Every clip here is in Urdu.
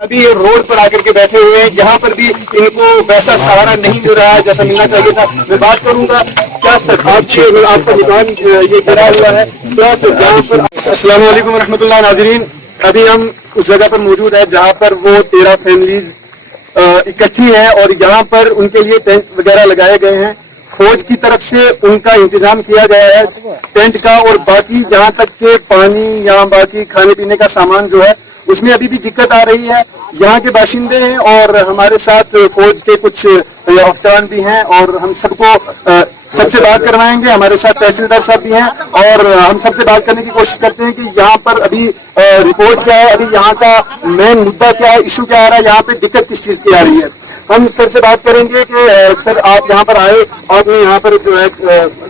ابھی روڈ پر آ کر کے بیٹھے ہوئے ہیں, یہاں پر بھی ان کو ویسا سہارا نہیں مل رہا ہے جیسا ملنا چاہیے تھا. میں بات کروں گا کیا سر آپ کا دکان یہ گرا ہوا ہے کیا سر یہاں پر. السلام علیکم ورحمۃ اللہ. ناظرین, ابھی ہم اس جگہ پر موجود ہیں جہاں پر وہ 13 فیملیز اکٹھی ہیں اور یہاں پر ان کے لیے ٹینٹ وغیرہ لگائے گئے ہیں. فوج کی طرف سے ان کا انتظام کیا گیا ہے ٹینٹ کا, اور باقی جہاں تک کہ پانی یا باقی کھانے پینے کا سامان جو ہے اس میں ابھی بھی دقت آ رہی ہے. یہاں کے باشندے ہیں اور ہمارے ساتھ فوج کے کچھ افسران بھی ہیں اور ہم سب کو سب سے بات کروائیں گے. ہمارے ساتھ تحصیلدار صاحب بھی ہیں اور ہم سب سے بات کرنے کی کوشش کرتے ہیں کہ یہاں پر ابھی رپورٹ کیا ہے, ابھی یہاں کا مین مدعا کیا ہے, ایشو کیا آ رہا ہے, یہاں پہ دقت کس چیز کی آ رہی ہے. ہم سر سے بات کریں گے کہ سر آپ یہاں پر آئے, آپ نے یہاں پر جو ہے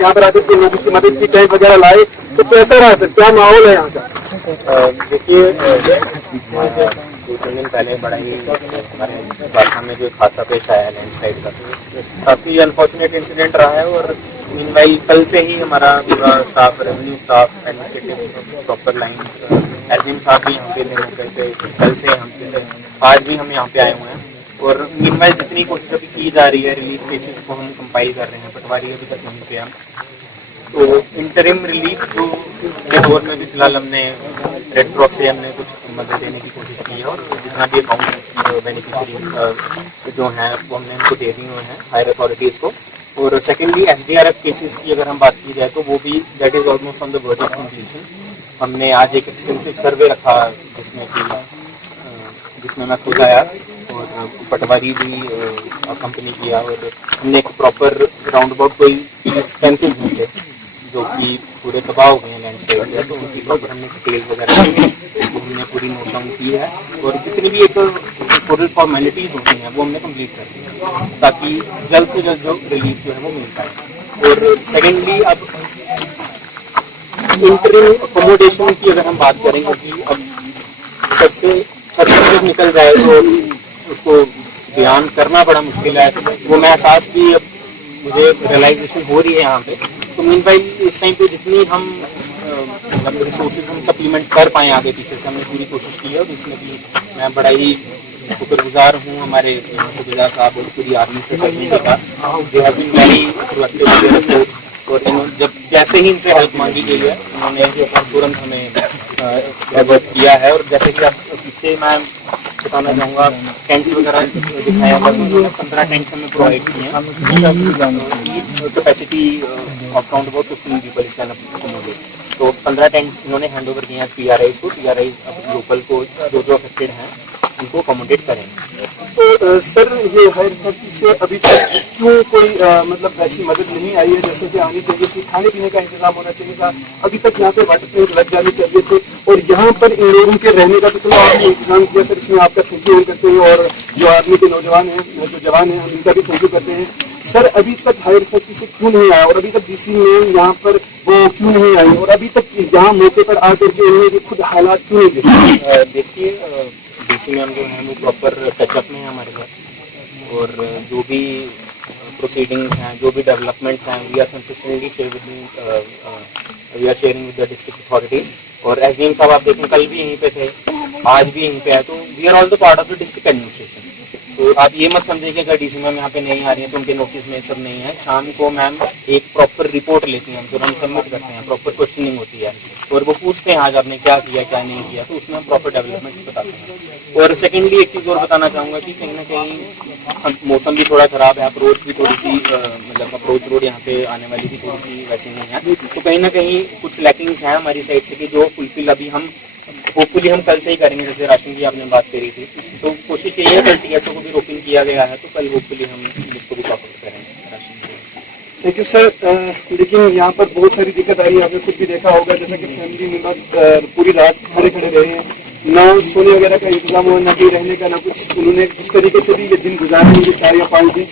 یہاں پر آ کے لوگوں کی مدد کی, ٹینٹ وغیرہ لائے, تو کیسا رہا سر, کیا ماحول ہے یہاں کا؟ دیکھیے, 2-3 دن پہلے بڑا ہی ہمارے علاقہ میں جو حادثہ پیش آیا ہے لینڈ سلائڈ کا, کافی انفارچونیٹ انسیڈنٹ رہا ہے. اور مین وائی کل سے ہی ہمارا پورا staff, revenue staff, administrative proper lines, admin صاحب بھی یہاں پہ نہیں ہو گئے تھے, کل سے ہم پہ تھے, آج بھی ہم یہاں پہ آئے ہوئے ہیں. اور مین وائی جتنی کوشش ابھی کی جا رہی ہے, ریلیف کیسز کو ہم کمپائل کر رہے ہیں. پٹواری ابھی تک نہیں کیا, تو انٹرم ریلیف جو دور میں بھی فی الحال ہم نے ریڈ کراس سے ہم نے کچھ مدد دینے کی کوشش کی ہے, اور جتنا بھی اکاؤنٹ بینیفیشریز جو ہیں وہ ہم نے ان کو دے دیے ہوئے ہیں ہائر اتھارٹیز کو. اور سیکنڈلی SDRF کیسز کی اگر ہم بات کی جائے تو وہ بھی that is almost on the word of completion. ہم نے آج ایک ایکسٹینسو سروے رکھا جس میں میں خود آیا اور پٹواری بھی کمپنی کیا, اور ہم نے ایک پراپر راؤنڈ اباؤٹ کوئی 35 گھنٹے جو کہ پورے تباہ ہو گئے ہیں لینڈ سلائڈ سے, تو ان کی پراپر ہم نے ڈیٹیلز وغیرہ وہ ہم نے پوری نوٹ ڈاؤن کی ہے. اور جتنی بھی ایک ٹوٹل فارمیلٹیز ہوتی ہیں وہ ہم نے کمپلیٹ کر دی ہیں تاکہ جلد سے جلد جو ریلیف جو ہے وہ مل پائے. اور سیکنڈلی اب انٹرم اکوموڈیشن کی اگر ہم بات کریں گے کہ اب سب سے چھت سے نکل جائے تو اس کو بیان کرنا بڑا مشکل ہے, وہ میں احساس بھی اب مجھے ریئلائزیشن ہو رہی ہے یہاں پہ. تو مین بائی اس ٹائم پہ جتنی ہم مطلب ریسورسز ہم سپلیمنٹ کر پائیں آگے پیچھے سے, ہم نے پوری کوشش کی ہے. اور اس میں بھی میں بڑا ہی شکر گزار ہوں ہمارے صوبیدار صاحب اور پوری آرمی سے کرنے کا, جو ابھی میری اور جب جیسے ہی ان سے ہیلپ مانگی گئی ہے انہوں نے ترنت ہمیں ریورٹ کیا ہے. اور جیسے کہ اب پیچھے میں بتانا چاہوں گا, ٹینٹس وغیرہ دکھایا گیا, انہوں نے 15 ٹینٹس ہمیں پرووائڈ کیے ہیں. Each capacity of round about 15 people can accommodate. تو 15 ٹینٹس انہوں نے ہینڈ اوور کیے ہیں PRIs کو. PRIs اب لوکل کو جو افیکٹڈ ہیں ان کو اکوموڈیٹ کریں گے. تو سر یہ ہائر اتھارٹی سے ابھی تک کیوں کوئی مطلب ایسی مدد نہیں آئی ہے جیسے کہ آنی چاہیے تھی, کھانے پینے کا انتظام ہونا چاہیے تھا, ابھی تک یہاں پہ واٹر ٹینک لگ جانے چاہیے تھے, اور یہاں پر ان لوگوں کے رہنے کا تو چلو آپ نے انتظام کیا سر, اس میں آپ کا تھینک یو کرتے ہیں. اور جو آرمی کے نوجوان ہیں, جو جوان ہیں, ان کا بھی تھینک یو کرتے ہیں. سر ابھی تک ہائر اتھارٹی سے کیوں نہیں آیا, اور ابھی تک DC میں یہاں پر وہ کیوں نہیں آئی, اور ابھی تک یہاں موقع پر آ کر کے انہوں نے خود حالات کیوں نہیں دیکھے؟ دیکھیے, DC میں ہم جو ہیں وہ پراپر ٹچ اپ میں ہیں ہمارے ساتھ, اور جو بھی پروسیڈنگس ہیں, جو بھی ڈیولپمنٹس ہیں, we are consistently sharing with the district authorities. اور SDM صاحب آپ دیکھیں کل بھی یہیں پہ تھے, آج بھی یہیں پہ ہے, تو we are also part of the district administration. تو آپ یہ مت سمجھیں کہ اگر DC میم یہاں پہ نہیں آ رہی ہیں تو ان کے نوٹس میں سب نہیں ہے. شام کو میم ایک پراپر رپورٹ لیتی ہیں, پھر ہم سبمٹ کرتے ہیں, پراپر کوشچننگ ہوتی ہے, اور وہ پوچھتے ہیں آج آپ نے کیا کیا نہیں کیا, تو اس میں ہم پراپر ڈیولپمنٹس بتاتے ہیں. اور سیکنڈلی ایک چیز اور بتانا چاہوں گا کہ کہیں نہ کہیں موسم بھی تھوڑا خراب ہے, اپروچ بھی تھوڑی سی مطلب اپروچ روڈ یہاں پہ آنے والی بھی تھوڑی سی ویسی نہیں ہے, تو کہیں نہ کہیں کچھ لیکنگس ہیں ہماری سائڈ سے کہ جو فلفل ابھی ہم ہوپ فلی ہم کل سے ہی کریں گے. جیسے راشن کی آپ نے بات کری تھی, تو کوشش یہی ہے کل TSO کو بھی روپنگ کیا گیا ہے, تو کل ہوپ فلی ہم اس کو بھی سپورٹ کریں گے راشن. Thank you sir. لیکن یہاں پر بہت ساری دقت آ رہی ہے, آپ نے خود بھی دیکھا ہوگا, جیسا کہ فیملی ممبرس پوری رات کھڑے رہے ہیں, نہ سونے وغیرہ کا انتظام ہوا, نہ کہیں رہنے کا, نہ کچھ. انہوں نے جس طریقے سے بھی یہ دن گزارے ہوں گے 4 یا 5 دن,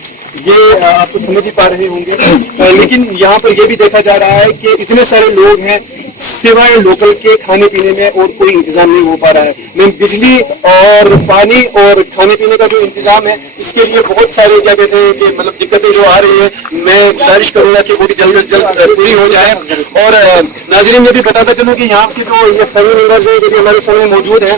یہ آپ تو سمجھ ہی پا رہے ہوں گے. لیکن یہاں پر یہ بھی دیکھا جا رہا ہے کہ اتنے سارے لوگ ہیں, سوائے لوکل کے کھانے پینے میں اور کوئی انتظام نہیں ہو پا رہا ہے. میں بجلی اور پانی اور کھانے پینے کا جو انتظام ہے, اس کے لیے بہت سارے کیا کہتے ہیں کہ مطلب دقتیں جو آ رہی ہیں, میں گزارش کروں گا کہ وہ بھی جلد از جلد پوری ہو جائے. اور ناظرین یہ بھی بتاتا چلوں کہ یہاں کے جو یہ فیملی ممبرز ہیں جو بھی ہمارے سامنے موجود ہیں,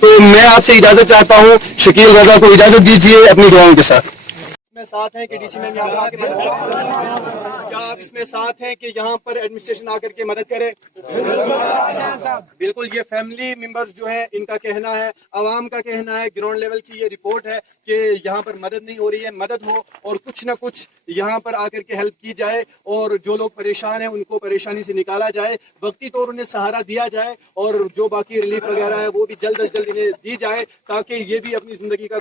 تو میں آپ سے اجازت چاہتا ہوں، شکیل رضا کو اجازت دیجیے اپنی دعاؤں کے ساتھ۔ میں ساتھ ہیں کہ ڈی سی میم یہاں پر آ کے مدد کریں؟ کیا آپ اس میں ساتھ ہیں کہ یہاں پر ایڈمنسٹریشن آ کر کے مدد کرے؟ بالکل، یہ فیملی ممبرز جو ہیں ان کا کہنا ہے، عوام کا کہنا ہے، گراؤنڈ لیول کی یہ رپورٹ ہے کہ یہاں پر مدد نہیں ہو رہی ہے، مدد ہو اور کچھ نہ کچھ یہاں پر آ کر کے ہیلپ کی جائے اور جو لوگ پریشان ہیں ان کو پریشانی سے نکالا جائے، وقتی طور انہیں سہارا دیا جائے اور جو باقی ریلیف وغیرہ ہے وہ بھی جلد از جلد انہیں دی جائے تاکہ یہ بھی اپنی زندگی کا